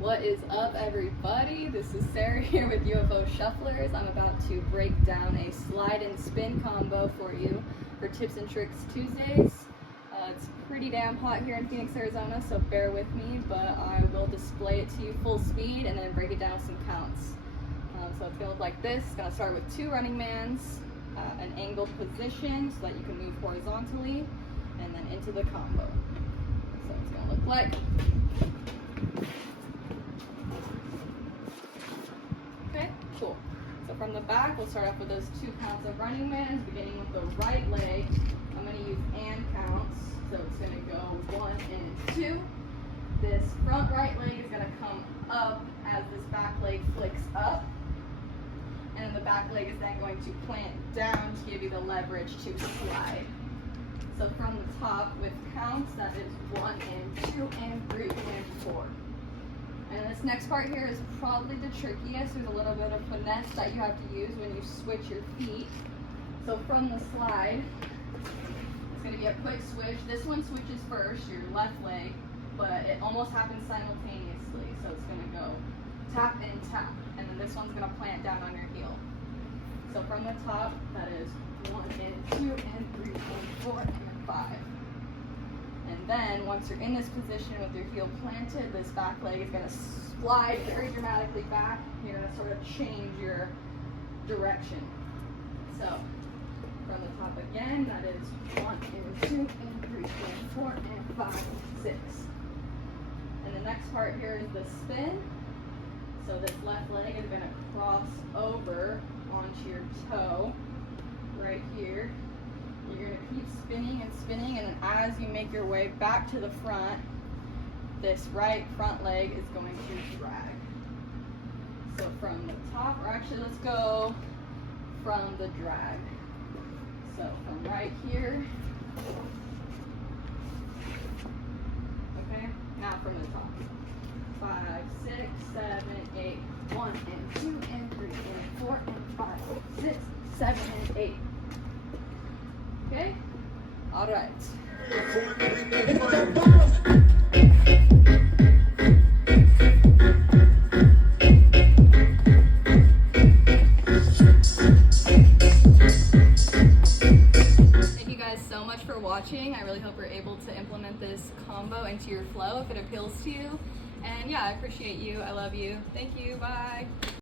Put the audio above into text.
What is up, everybody? This is Sarah here with UFO Shufflers. I'm about to break down a slide and spin combo for you for Tips and Tricks Tuesdays. It's pretty damn hot here in Phoenix, Arizona, so bear with me, but I will display it to you full speed and then break it down with some counts. So it's going to look like this. It's going to start with 2 running mans, an angled position so that you can move horizontally, and then into the combo. So it's going to look like... Okay, cool. So from the back, we'll start off with those 2 counts of running mans, beginning with the right leg. I'm going to use and counts, so it's going to go 1 and 2. This front right leg is going to come up as this back leg flicks up, and the back leg is then going to plant down to give you the leverage to slide. So from the top with counts, that is 1 and 2 and 3 and 4. And this next part here is probably the trickiest. There's a little bit of finesse that you have to use when you switch your feet. So from the slide, it's going to be a quick switch. This one switches first, your left leg, but it almost happens simultaneously. So it's going to go tap and tap, and then this one's going to plant down on your heel. So from the top, that is 1 and 2 and 3 and 4 and 5. And then once you're in this position with your heel planted, this back leg is going to slide very dramatically back. You're going to sort of change your direction. So from the top again, that is 1 and 2 and 3 and 4 and 5 and 6. And the next part here is the spin. So this left leg is going to cross over onto your toe right here. You're going to keep spinning and spinning, and then as you make your way back to the front, this right front leg is going to drag. So from the top, or actually let's go from the drag. So from right here, okay, now from the top. 5, 6, 7, 8, 1 and 2 and 3 and 4 and 5, 6, 7 and 8. Okay? All right. Thank you guys so much for watching. I really hope you're able to implement this combo into your flow if it appeals to you. And yeah, I appreciate you. I love you. Thank you. Bye.